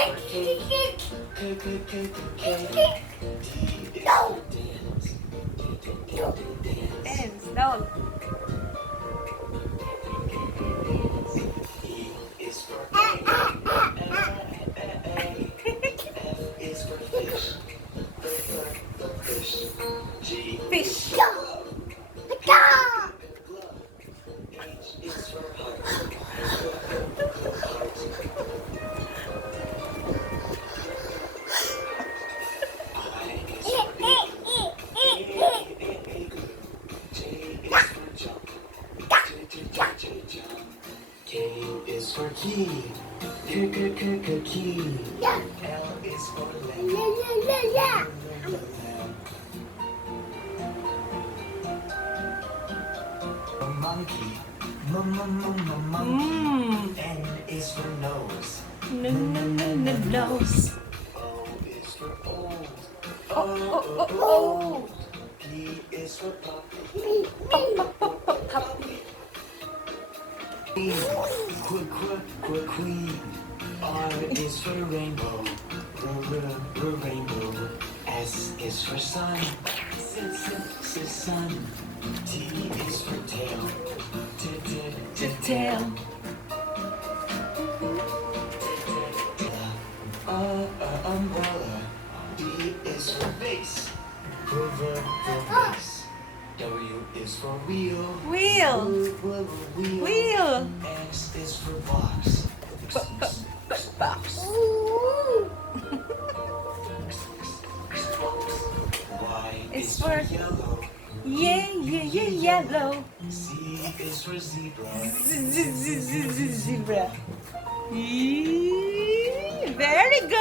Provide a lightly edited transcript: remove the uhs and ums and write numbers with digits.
for cake. K, K, K, K, K. D is for dance. Dance. Dance. Down. E is for A. F is for fish. Fish. G Fish. is for glove. Glove. H is for heart. Heart. I is for igloo. Igloo. J is for jump. Jump. K is for key. Key. L is for lamb. Monkey. Monkey. N is for nose. Nose. O is for old. Oh. P is for puppy. Puppy. Queen. R is for rainbow. Rainbow. S is for sun. Sun. T is for tail. Tail. Umbrella. D is for vase. Vase. W is for wheel. Wheel. X is for box. Box. Y It's is for for- yellow. Yellow. Z is for zebra. Zebra. Very good.